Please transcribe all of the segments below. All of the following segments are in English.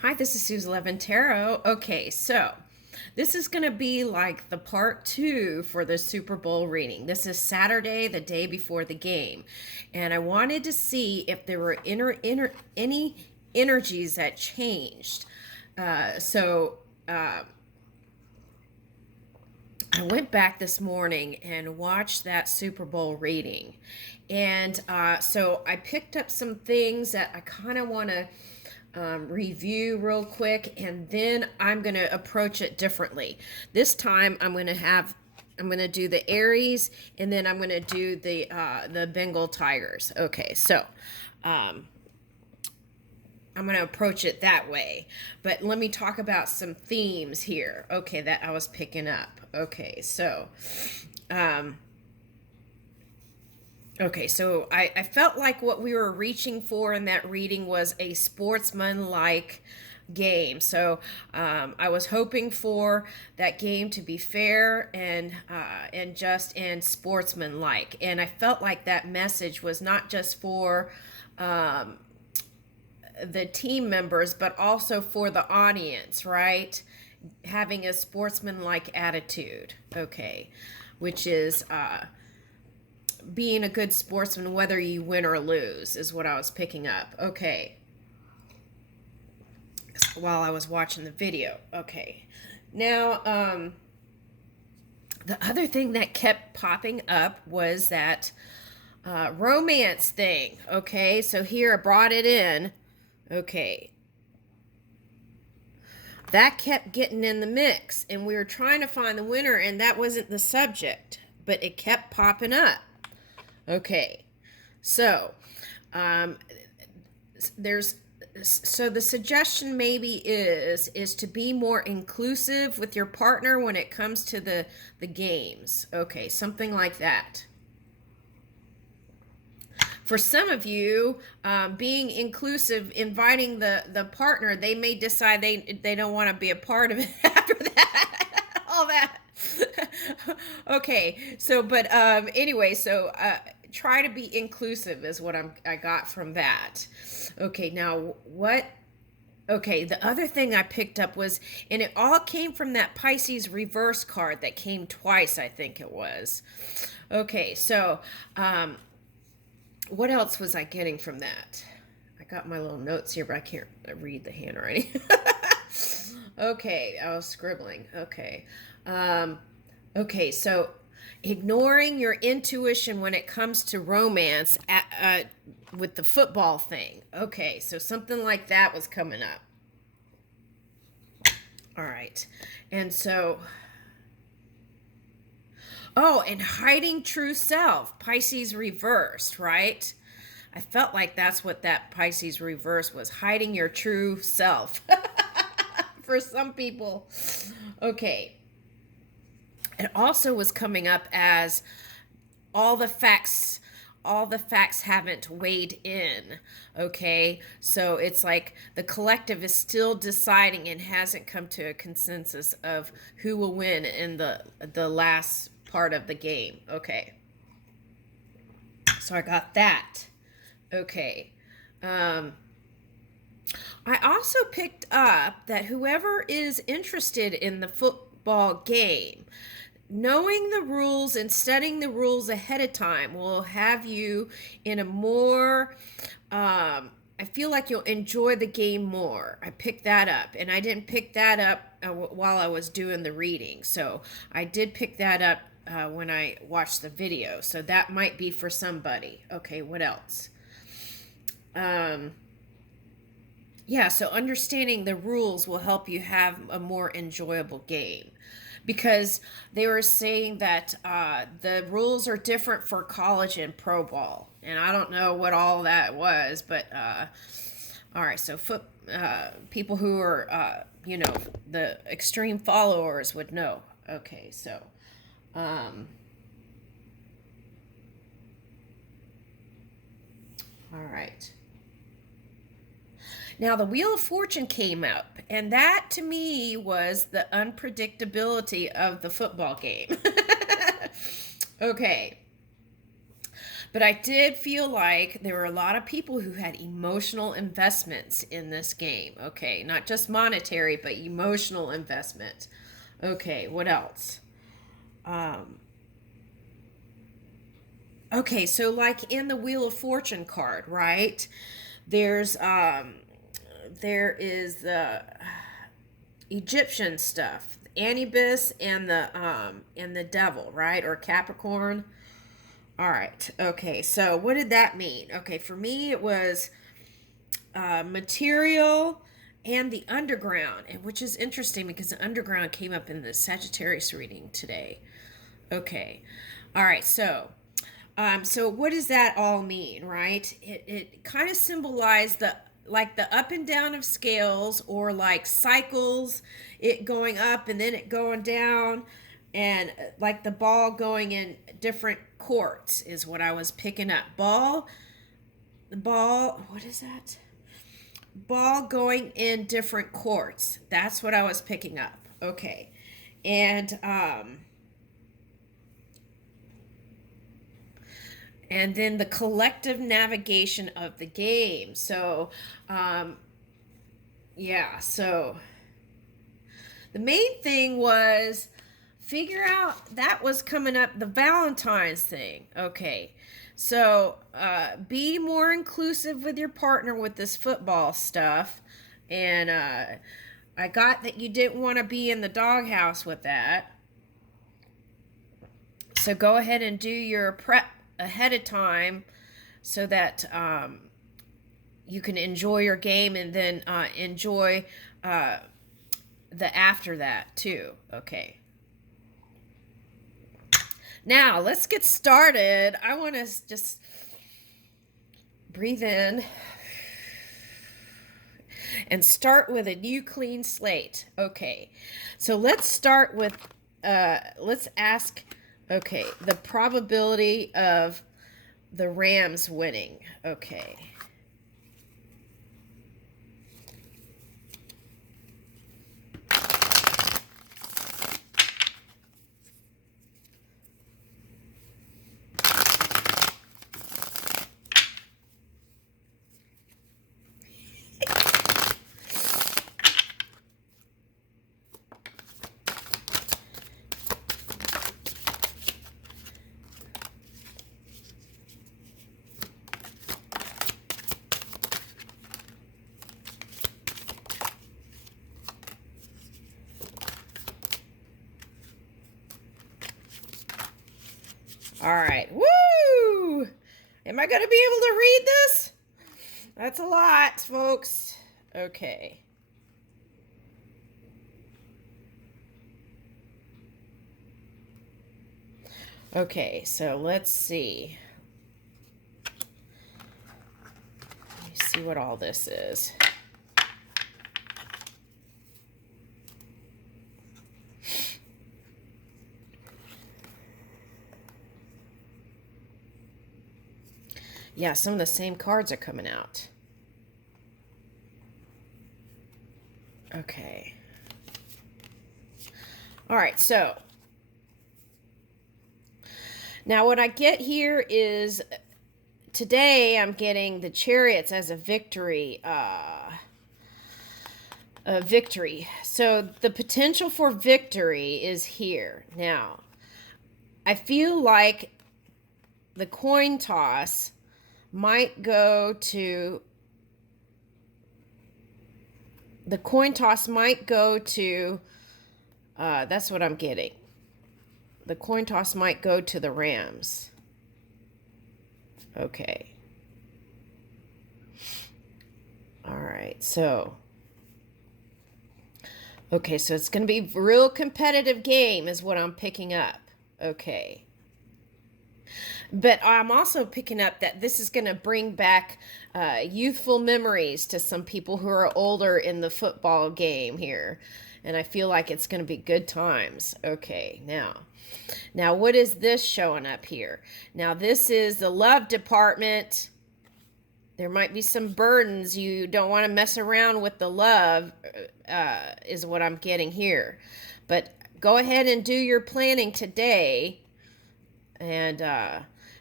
Hi, this is Suze 11 Tarot. Okay, so this is going to be like the part 2 for the Super Bowl reading. This is Saturday, the day before the game. And I wanted to see if there were any energies that changed. I went back this morning and watched that Super Bowl reading. And so I picked up some things that I kind of want to review real quick, and then I'm going to approach it differently. This time I'm going to do the Aries, and then I'm going to do the Bengal Tigers. Okay, so I'm going to approach it that way. But let me talk about some themes here, okay, that I was picking up. Okay, so I felt like what we were reaching for in that reading was a sportsman-like game. So I was hoping for that game to be fair and just and sportsman-like. And I felt like that message was not just for the team members, but also for the audience, right? Having a sportsman-like attitude, okay, which is being a good sportsman whether you win or lose is what I was picking up. Okay, while I was watching the video. Okay, now the other thing that kept popping up was that romance thing. Okay, so here I brought it in. Okay, that kept getting in the mix, and we were trying to find the winner, and that wasn't the subject, but it kept popping up. Okay, so the suggestion maybe is to be more inclusive with your partner when it comes to the games. Okay, something like that. For some of you, being inclusive, inviting the partner, they may decide they don't want to be a part of it after that. All that. Okay, so but anyway, so try to be inclusive is what I got from that. Okay, now what? Okay, the other thing I picked up was, and it all came from that Pisces reverse card that came twice, I think it was. Okay, so what else was I getting from that? I got my little notes here, but I can't read the handwriting. Okay, I was scribbling. Okay. Okay, so ignoring your intuition when it comes to romance with the football thing. Okay, so something like that was coming up. All right. And so... Oh, and hiding true self. Pisces reversed, right? I felt like that's what that Pisces reverse was. Hiding your true self. For some people. Okay. It also was coming up as all the facts haven't weighed in. Okay, so it's like the collective is still deciding and hasn't come to a consensus of who will win in the last part of the game. Okay, so I got that. Okay, I also picked up that whoever is interested in the football game, knowing the rules and studying the rules ahead of time will have you in a more, I feel like you'll enjoy the game more. I picked that up, and I didn't pick that up while I was doing the reading. So I did pick that up when I watched the video. So that might be for somebody. Okay, what else? Yeah, so understanding the rules will help you have a more enjoyable game. Because they were saying that the rules are different for college and pro ball. And I don't know what all that was, but all right, so people who are, the extreme followers would know. Okay, so all right. Now, the Wheel of Fortune came up, and that to me was the unpredictability of the football game. Okay. But I did feel like there were a lot of people who had emotional investments in this game. Okay, not just monetary, but emotional investment. Okay, what else? Okay, so like in the Wheel of Fortune card, right? There's there is the Egyptian stuff, Anubis and the devil, right? Or Capricorn. All right. Okay. So what did that mean? Okay, for me it was material and the underground, and which is interesting because the underground came up in the Sagittarius reading today. Okay. All right. So what does that all mean, right? It kind of symbolized the like the up and down of scales, or like cycles, it going up and then it going down, and like the ball going in different courts is what I was picking up. The ball, what is that? Ball going in different courts. That's what I was picking up. Okay. And then the collective navigation of the game. So, yeah, so the main thing was figure out that was coming up, the Valentine's thing. Okay, so be more inclusive with your partner with this football stuff. And I got that you didn't want to be in the doghouse with that. So go ahead and do your prep ahead of time so that you can enjoy your game, and then enjoy the after that too. Okay. Now let's get started. I want to just breathe in and start with a new clean slate. Okay. So let's start with let's ask, okay, the probability of the Rams winning. Okay. All right. Woo! Am I going to be able to read this? That's a lot, folks. Okay. Okay, so let's see. Let me see what all this is. Yeah, some of the same cards are coming out. Okay. All right, so now what I get here is today I'm getting the Chariots as a victory. Victory. So the potential for victory is here. Now, I feel like the coin toss might go to that's what I'm getting. The coin toss might go to the Rams. Okay. All right. So it's going to be a real competitive game is what I'm picking up. Okay. But I'm also picking up that this is going to bring back youthful memories to some people who are older in the football game here. And I feel like it's going to be good times. Okay, now what is this showing up here? Now this is the love department. There might be some burdens. You don't want to mess around with the love is what I'm getting here. But go ahead and do your planning today. And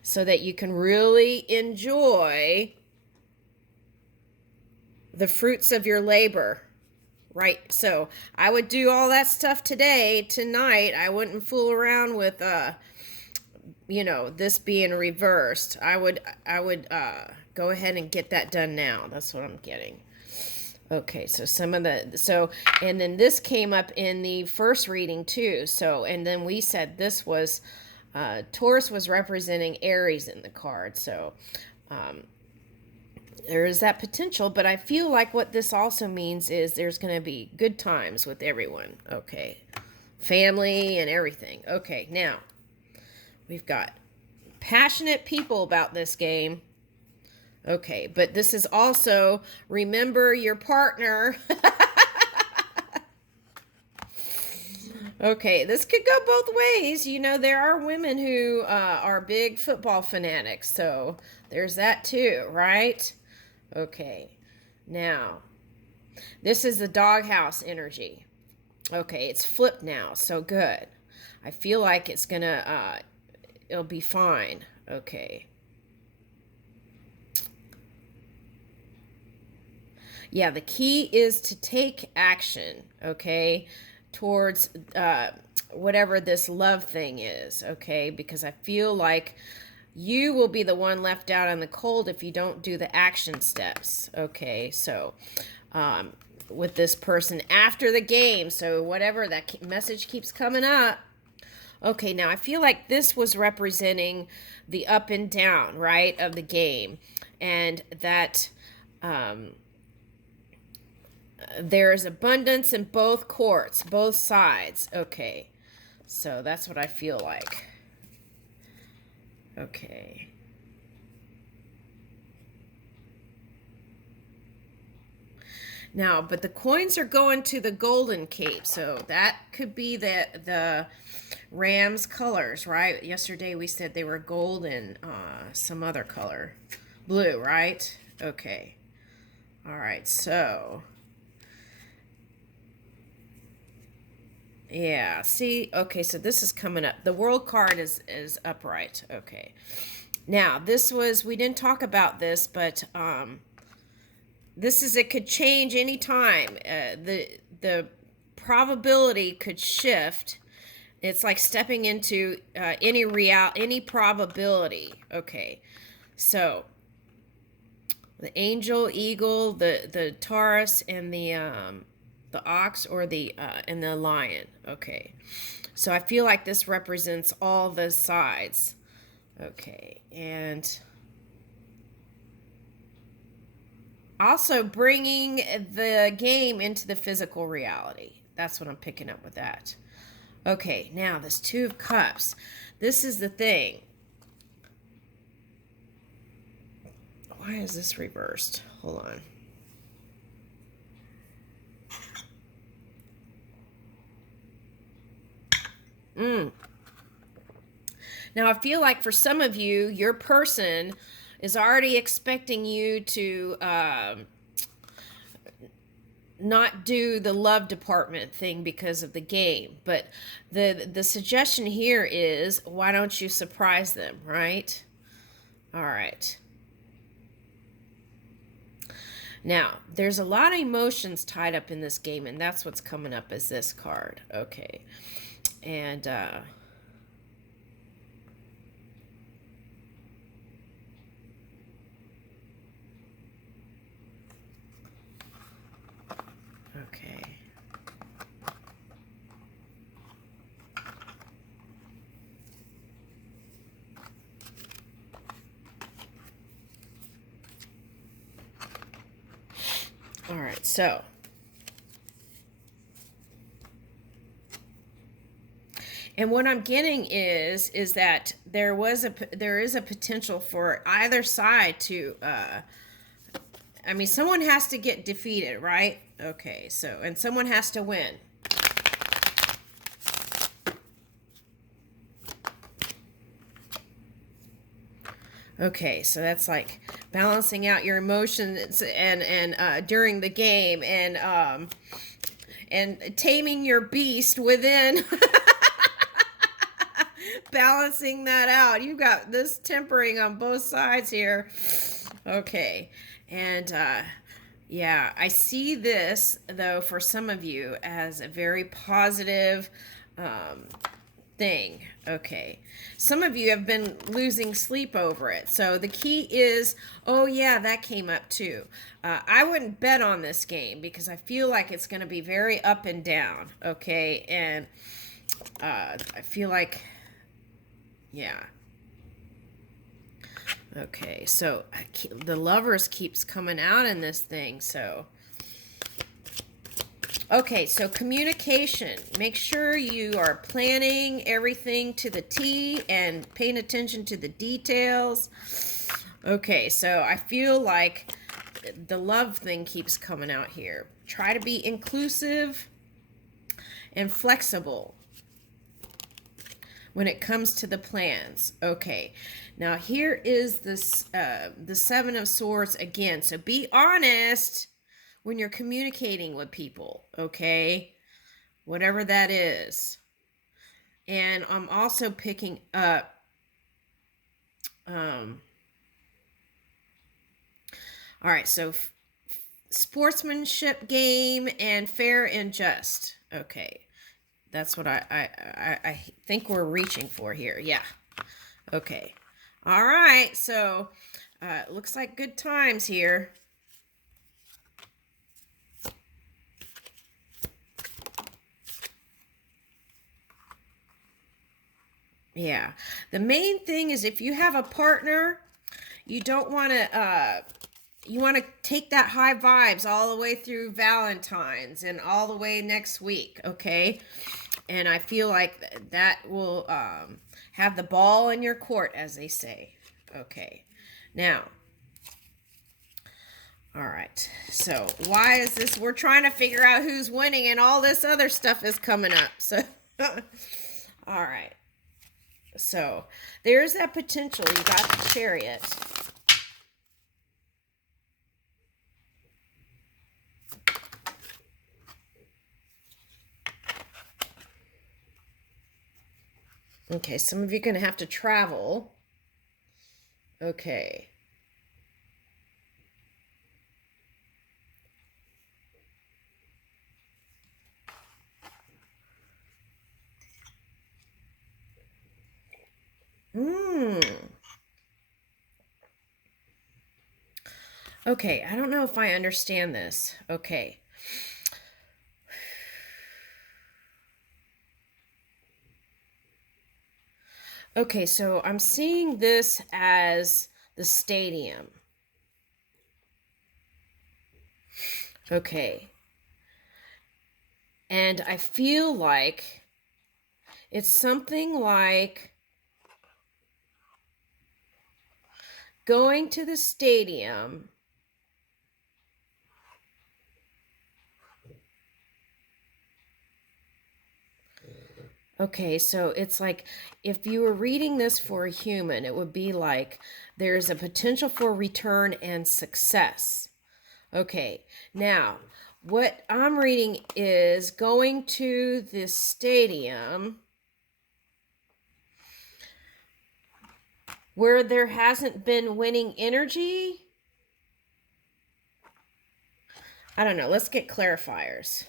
so that you can really enjoy the fruits of your labor, right? So I would do all that stuff tonight. I wouldn't fool around with, this being reversed. I would go ahead and get that done now. That's what I'm getting. Okay, so and then this came up in the first reading too. So, and then we said this was, Taurus was representing Aries in the card. So, there is that potential, but I feel like what this also means is there's going to be good times with everyone. Okay, family and everything. Okay, now we've got passionate people about this game. Okay, but this is also, remember your partner. Okay, this could go both ways. There are women who are big football fanatics, so there's that too, right? Okay, now, this is the doghouse energy. Okay, it's flipped now, so good. I feel like it's gonna, it'll be fine. Okay. Yeah, the key is to take action, okay, towards whatever this love thing is, okay, because I feel like you will be the one left out in the cold if you don't do the action steps, okay, so with this person after the game, so whatever, that message keeps coming up. Okay, now I feel like this was representing the up and down, right, of the game, and that there is abundance in both courts, both sides. Okay, so that's what I feel like. Okay. Now, but the coins are going to the Golden Cape, so that could be the Rams colors, right? Yesterday we said they were gold and some other color. Blue, right? Okay. All right, so... yeah, see, okay, so this is coming up. The World card is upright. Okay. Now, we didn't talk about this, but it could change anytime. The probability could shift. It's like stepping into any probability. Okay. So, the angel, eagle, the Taurus, and the ox and the lion. Okay, so I feel like this represents all the sides. Okay, and also bringing the game into the physical reality. That's what I'm picking up with that. Okay, now this Two of Cups. This is the thing. Why is this reversed? Hold on. Now, I feel like for some of you, your person is already expecting you to not do the love department thing because of the game. But the suggestion here is, why don't you surprise them, right? All right. Now, there's a lot of emotions tied up in this game, and that's what's coming up as this card. Okay. And okay. All right, so and what I'm getting is that there is a potential for either side to I mean, someone has to get defeated, right? Okay, so, and someone has to win. Okay, so that's like balancing out your emotions and during the game and taming your beast within balancing that out. You've got this tempering on both sides here. Okay. And yeah, I see this, though, for some of you as a very positive thing. Okay. Some of you have been losing sleep over it. So the key is, oh yeah, that came up too. I wouldn't bet on this game because I feel like it's going to be very up and down. Okay. And I feel like, yeah. Okay. So the Lovers keeps coming out in this thing. So okay, so communication. Make sure you are planning everything to the T and paying attention to the details. Okay, so I feel like the love thing keeps coming out here. Try to be inclusive and flexible when it comes to the plans. Okay, now here is this the Seven of Swords again. So be honest when you're communicating with people, okay? Whatever that is. And I'm also picking up all right, so sportsmanship game and fair and just. Okay. That's what I think we're reaching for here. Yeah. Okay. All right. So looks like good times here. Yeah. The main thing is if you have a partner, you don't want to, you want to take that high vibes all the way through Valentine's and all the way next week. Okay. And I feel like that will have the ball in your court, as they say. Okay. Now, all right. So why is this? We're trying to figure out who's winning and all this other stuff is coming up. So, all right. So there's that potential. You got the Chariot. Okay, some of you are going to have to travel. Okay. Okay, I don't know if I understand this. Okay. Okay, so I'm seeing this as the stadium. Okay. And I feel like it's something like going to the stadium Okay, so it's like if you were reading this for a human, it would be like there's a potential for return and success. Okay, now what I'm reading is going to this stadium where there hasn't been winning energy. I don't know. Let's get clarifiers.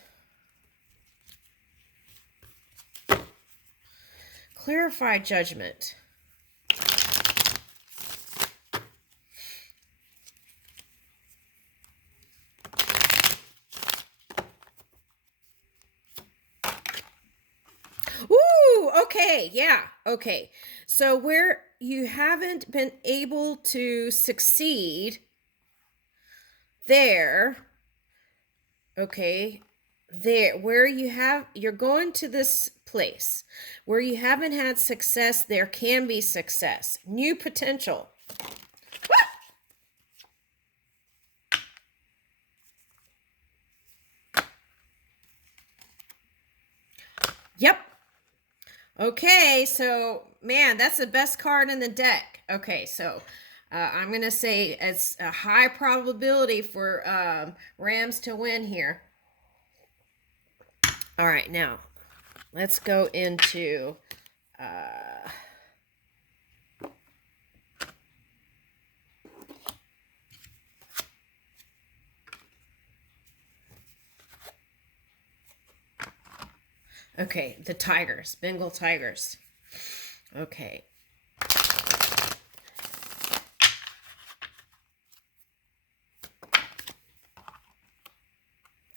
Clarify judgment. Ooh, okay, yeah, okay. So where you haven't been able to succeed there, okay, there where you're going to this place where you haven't had success, there can be success, new potential. Yep. Okay, so man, that's the best card in the deck. Okay, so I'm gonna say it's a high probability for Rams to win here. All right, now let's go into Okay, the tigers, Bengal tigers. Okay.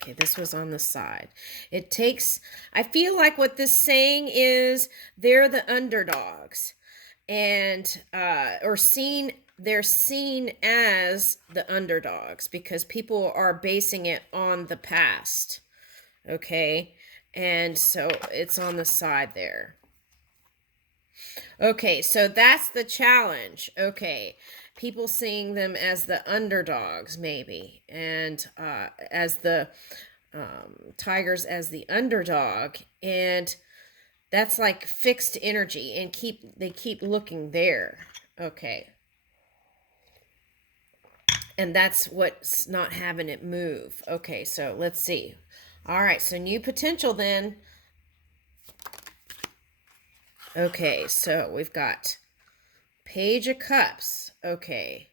Okay, this was on the side. It takes, I feel like what this saying is, they're the underdogs. And, they're seen as the underdogs because people are basing it on the past. Okay, and so it's on the side there. Okay, so that's the challenge. Okay, people seeing them as the underdogs, maybe, and as the tigers as the underdog, and that's like fixed energy, and they keep looking there. Okay, and that's what's not having it move. Okay, so let's see. All right, so new potential then. Okay, so we've got Page of Cups. Okay.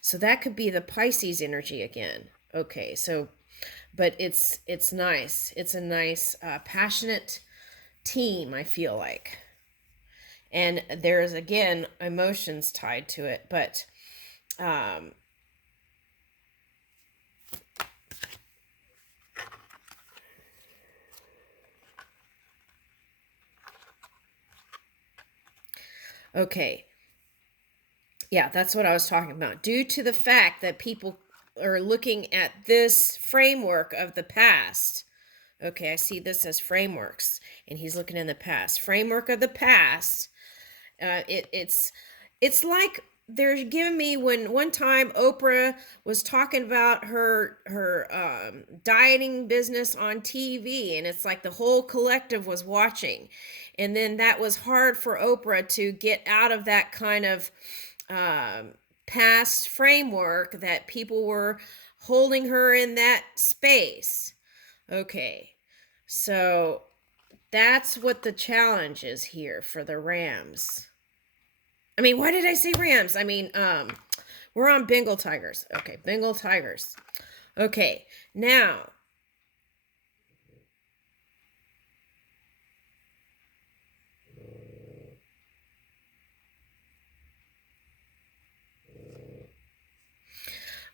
So that could be the Pisces energy again. Okay, so, but it's nice. It's a nice, passionate team, I feel like. And there's, again, emotions tied to it, but, okay. Yeah, that's what I was talking about. Due to the fact that people are looking at this framework of the past. Okay, I see this as frameworks, and he's looking in the past. Framework of the past. It's like they're giving me, when one time Oprah was talking about her dieting business on TV, and it's like the whole collective was watching, and then that was hard for Oprah to get out of that kind of past framework, that people were holding her in that space. Okay, so that's what the challenge is here for the Rams. I mean, why did I say Rams? I mean, we're on Bengal Tigers. Okay, Bengal Tigers. Okay, now.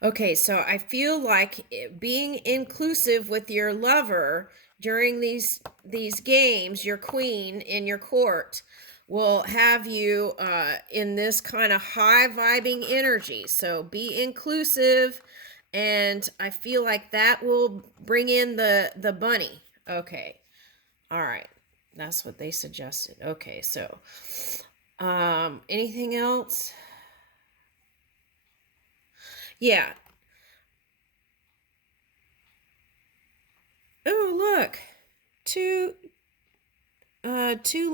Okay, so I feel like being inclusive with your lover during these games, your queen in your court, will have you in this kind of high vibing energy. So be inclusive, and I feel like that will bring in the bunny. Okay, all right, that's what they suggested. Okay, so anything else? Yeah. Oh, look. Two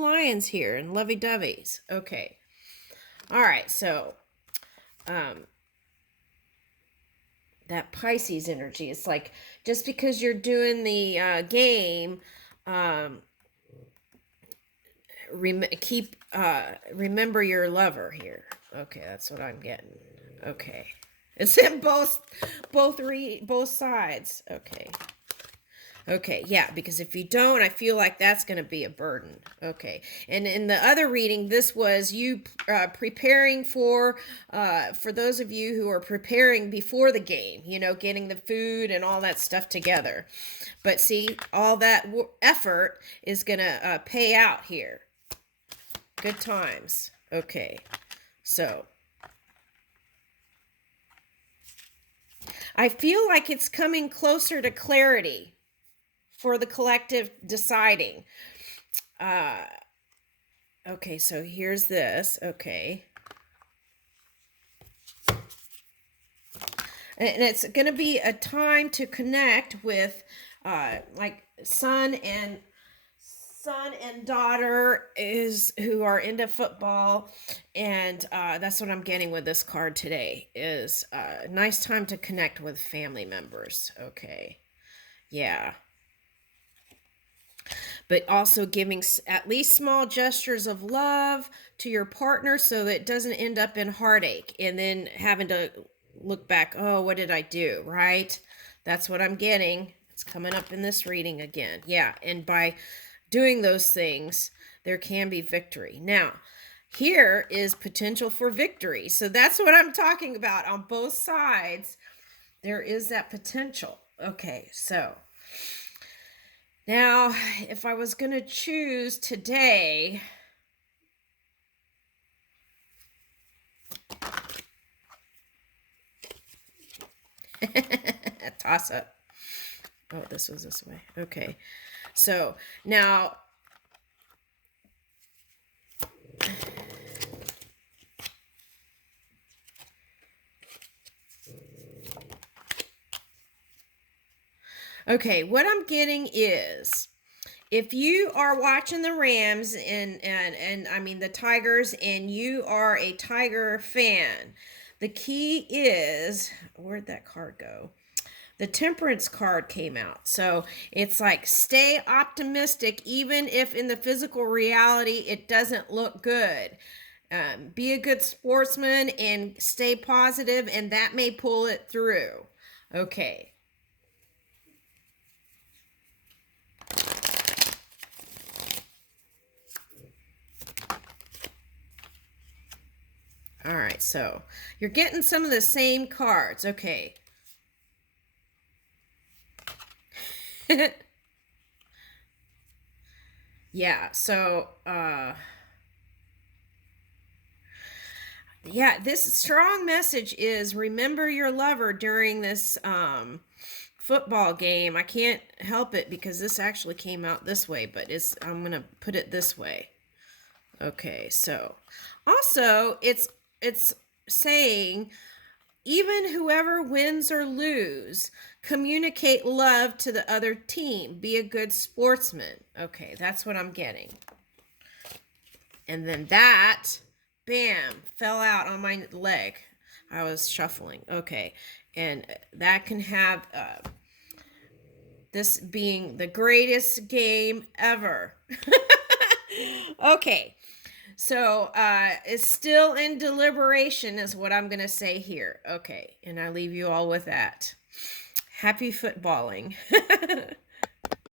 lions here and lovey-doveys. Okay. All right, so that Pisces energy, it's like, just because you're doing the game, remember your lover here. Okay, that's what I'm getting. Okay. It's in both sides. Okay. Okay, yeah, because if you don't, I feel like that's going to be a burden. Okay, and in the other reading, this was you preparing for those of you who are preparing before the game, getting the food and all that stuff together. But see, all that effort is going to pay out here. Good times. Okay, so I feel like it's coming closer to clarity for the collective deciding. Okay, so here's this. Okay. And it's going to be a time to connect with like son and daughter who are into football, and that's what I'm getting with this card today, is a nice time to connect with family members. Okay. Yeah. But also giving at least small gestures of love to your partner so that it doesn't end up in heartache and then having to look back, oh, what did I do, right? That's what I'm getting. It's coming up in this reading again. Yeah, and by doing those things, there can be victory. Now, here is potential for victory. So that's what I'm talking about on both sides. There is that potential. Okay, so now if I was going to choose today, toss up. Oh, this was this way. Okay. So now, okay, what I'm getting is, if you are watching the Rams and I mean the Tigers, and you are a Tiger fan, the key is, where'd that card go? The Temperance card came out. So it's like, stay optimistic, even if in the physical reality it doesn't look good. Be a good sportsman and stay positive, and that may pull it through. Okay. All right, so you're getting some of the same cards. Okay. Yeah, so yeah, this strong message is, remember your lover during this football game. I can't help it because this actually came out this way, but I'm going to put it this way. Okay, so also it's saying, even whoever wins or lose, communicate love to the other team. Be a good sportsman. Okay, that's what I'm getting. And then that, bam, fell out on my leg. I was shuffling. Okay, and that can have this being the greatest game ever. Okay. So, it's still in deliberation is what I'm going to say here. Okay, and I leave you all with that. Happy footballing.